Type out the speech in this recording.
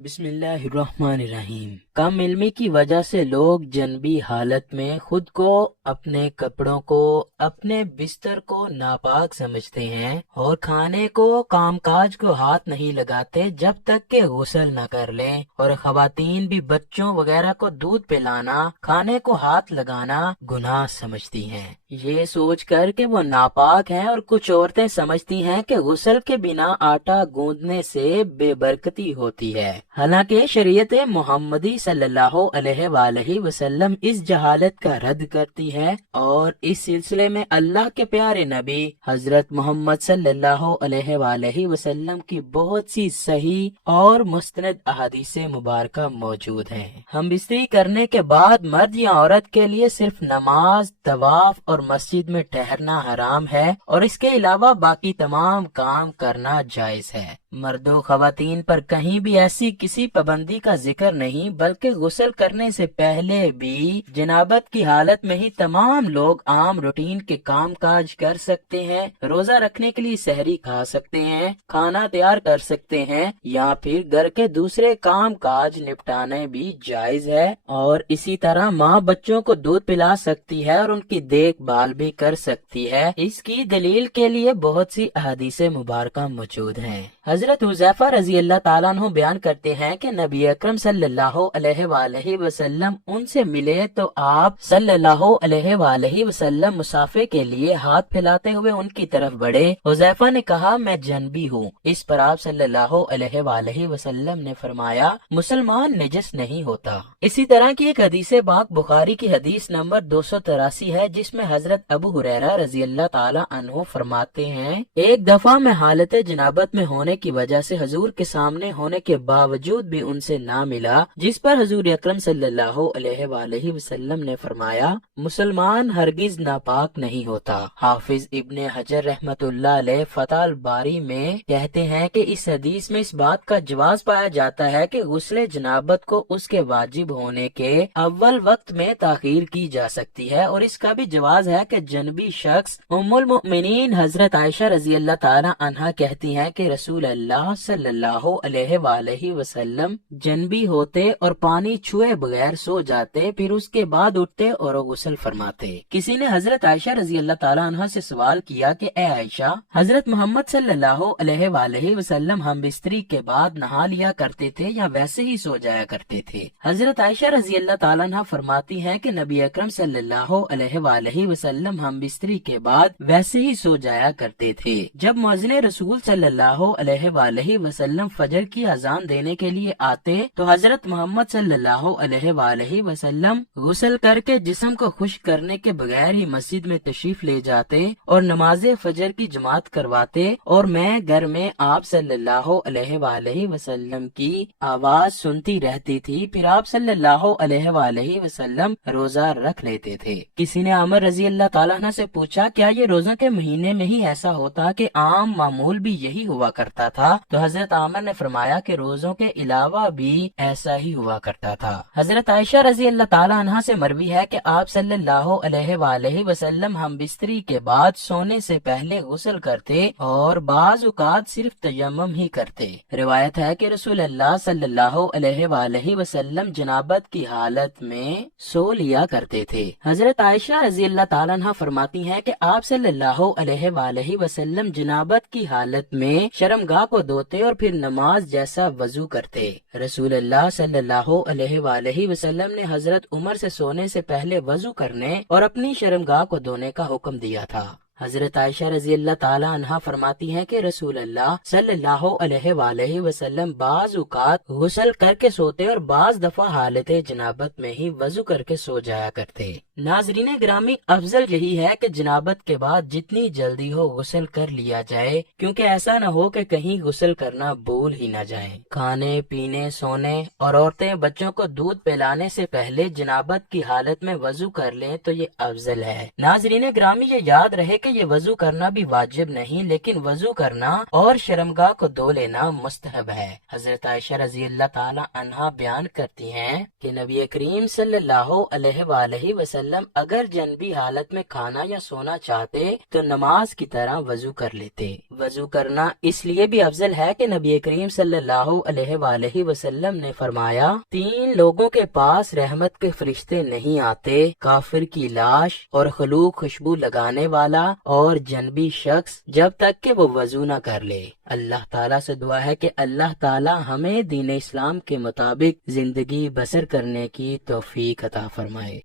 بسم اللہ الرحمن الرحیم۔ کم علمی کی وجہ سے لوگ جنبی حالت میں خود کو، اپنے کپڑوں کو، اپنے بستر کو ناپاک سمجھتے ہیں اور کھانے کو، کام کاج کو ہاتھ نہیں لگاتے جب تک کہ غسل نہ کر لیں، اور خواتین بھی بچوں وغیرہ کو دودھ پلانا، کھانے کو ہاتھ لگانا گناہ سمجھتی ہیں، یہ سوچ کر کہ وہ ناپاک ہیں، اور کچھ عورتیں سمجھتی ہیں کہ غسل کے بنا آٹا گوندنے سے بے برکتی ہوتی ہے، حالانکہ شریعت محمدی صلی اللہ علیہ وآلہ وسلم اس جہالت کا رد کرتی ہے، اور اس سلسلے میں اللہ کے پیارے نبی حضرت محمد صلی اللہ علیہ وآلہ وسلم کی بہت سی صحیح اور مستند احادیث مبارکہ موجود ہیں۔ ہم بستری کرنے کے بعد مرد یا عورت کے لیے صرف نماز، طواف اور مسجد میں ٹھہرنا حرام ہے، اور اس کے علاوہ باقی تمام کام کرنا جائز ہے۔ مرد و خواتین پر کہیں بھی ایسی کسی پابندی کا ذکر نہیں، بلکہ غسل کرنے سے پہلے بھی جنابت کی حالت میں ہی تمام لوگ عام روٹین کے کام کاج کر سکتے ہیں، روزہ رکھنے کے لیے سحری کھا سکتے ہیں، کھانا تیار کر سکتے ہیں، یا پھر گھر کے دوسرے کام کاج نپٹانے بھی جائز ہے، اور اسی طرح ماں بچوں کو دودھ پلا سکتی ہے اور ان کی دیکھ بھال بھی کر سکتی ہے۔ اس کی دلیل کے لیے بہت سی احادیث مبارکہ موجود ہیں۔ حضرت حذیفہ رضی اللہ تعالیٰ عنہ بیان کرتے ہیں کہ نبی اکرم صلی اللہ علیہ وآلہ وسلم ان سے ملے تو آپ صلی اللہ علیہ وآلہ وسلم مسافے کے لیے ہاتھ پھیلاتے ہوئے ان کی طرف بڑھے۔ حذیفہ نے کہا، میں جنبی ہوں۔ اس پر آپ صلی اللہ علیہ وآلہ وسلم نے فرمایا، مسلمان نجس نہیں ہوتا۔ اسی طرح کی ایک حدیث پاک بخاری کی حدیث نمبر 283 ہے، جس میں حضرت ابو ہریرہ رضی اللہ تعالیٰ عنہ فرماتے ہیں، ایک دفعہ میں حالت جنابت میں ہونے کی وجہ سے حضور کے سامنے ہونے کے باوجود بھی ان سے نہ ملا، جس پر حضور اکرم صلی اللہ علیہ وآلہ وسلم نے فرمایا، مسلمان ہرگز ناپاک نہیں ہوتا۔ حافظ ابن حجر رحمت اللہ علیہ فتح الباری میں کہتے ہیں کہ اس حدیث میں اس بات کا جواز پایا جاتا ہے کہ غسل جنابت کو اس کے واجب ہونے کے اول وقت میں تاخیر کی جا سکتی ہے، اور اس کا بھی جواز ہے کہ جنبی شخص ام المؤمنین حضرت عائشہ رضی اللہ تعالی عنہا کہتی ہیں کہ رسول اللہ صلی اللہ علیہ وآلہ وسلم جنبی ہوتے اور پانی چھوئے بغیر سو جاتے، پھر اس کے بعد اٹھتے اور غسل فرماتے۔ کسی نے حضرت عائشہ رضی اللہ تعالی عنہا سے سوال کیا کہ اے عائشہ، حضرت محمد صلی اللہ علیہ وآلہ وسلم ہم بستری کے بعد نہا لیا کرتے تھے یا ویسے ہی سو جایا کرتے تھے؟ حضرت عائشہ رضی اللہ تعالی عنہا فرماتی ہیں کہ نبی اکرم صلی اللہ علیہ وآلہ وسلم ہم بستری کے بعد ویسے ہی سو جایا کرتے تھے۔ جب مؤذن رسول صلی اللہ علیہ وآلہ وسلم فجر کی اذان دینے کے لیے آتے تو حضرت محمد صلی اللہ علیہ وآلہ وسلم غسل کر کے جسم کو خشک کرنے کے بغیر ہی مسجد میں تشریف لے جاتے اور نماز فجر کی جماعت کرواتے، اور میں گھر میں آپ صلی اللہ علیہ وآلہ وسلم کی آواز سنتی رہتی تھی، پھر آپ صلی اللہ علیہ وآلہ وسلم روزہ رکھ لیتے تھے۔ کسی نے عامر رضی اللہ تعالیٰ عنہ سے پوچھا، کیا یہ روزوں کے مہینے میں ہی ایسا ہوتا کہ عام معمول بھی یہی ہوا کرتا تھا؟ تو حضرت عامر نے فرمایا کہ روزوں کے علاوہ بھی ایسا ہی ہوا کرتا تھا۔ حضرت عائشہ رضی اللہ تعالیٰ عنہ سے مروی ہے کہ آپ صلی اللہ علیہ وآلہ وسلم ہم بستری کے بعد سونے سے پہلے غسل کرتے اور بعض اوقات صرف تیمم ہی کرتے۔ روایت ہے کہ رسول اللہ صلی اللہ علیہ وآلہ وسلم جنابت کی حالت میں سو لیا کرتے تھے۔ حضرت عائشہ رضی اللہ تعالیٰ عنہ فرماتی ہیں کہ آپ صلی اللہ علیہ وآلہ وسلم جنابت کی حالت میں شرمگاہ کو دھوتے اور پھر نماز جیسا وضو کرتے۔ رسول اللہ صلی اللہ علیہ وآلہ وسلم نے حضرت عمر سے سونے سے پہلے وضو کرنے اور اپنی شرمگاہ کو دھونے کا حکم دیا تھا۔ حضرت عائشہ رضی اللہ تعالی عنہا فرماتی ہیں کہ رسول اللہ صلی اللہ علیہ وآلہ وسلم بعض اوقات غسل کر کے سوتے اور بعض دفعہ حالت جنابت میں ہی وضو کر کے سو جایا کرتے۔ ناظرین گرامی، افضل یہی ہے کہ جنابت کے بعد جتنی جلدی ہو غسل کر لیا جائے، کیونکہ ایسا نہ ہو کہ کہیں غسل کرنا بھول ہی نہ جائیں۔ کھانے پینے، سونے اور عورتیں بچوں کو دودھ پلانے سے پہلے جنابت کی حالت میں وضو کر لیں تو یہ افضل ہے۔ ناظرین گرامی، یہ یاد رہے کہ یہ وضو کرنا بھی واجب نہیں، لیکن وضو کرنا اور شرمگاہ کو دھو لینا مستحب ہے۔ حضرت عائشہ رضی اللہ تعالی عنہا بیان کرتی ہیں کہ نبی کریم صلی اللہ علیہ وآلہ وسلم وسلم اگر جنبی حالت میں کھانا یا سونا چاہتے تو نماز کی طرح وضو کر لیتے۔ وضو کرنا اس لیے بھی افضل ہے کہ نبی کریم صلی اللہ علیہ وآلہ وسلم نے فرمایا، 3 لوگوں کے پاس رحمت کے فرشتے نہیں آتے، کافر کی لاش اور خلوق خوشبو لگانے والا اور جنبی شخص، جب تک کہ وہ وضو نہ کر لے۔ اللہ تعالیٰ سے دعا ہے کہ اللہ تعالیٰ ہمیں دین اسلام کے مطابق زندگی بسر کرنے کی توفیق عطا فرمائے۔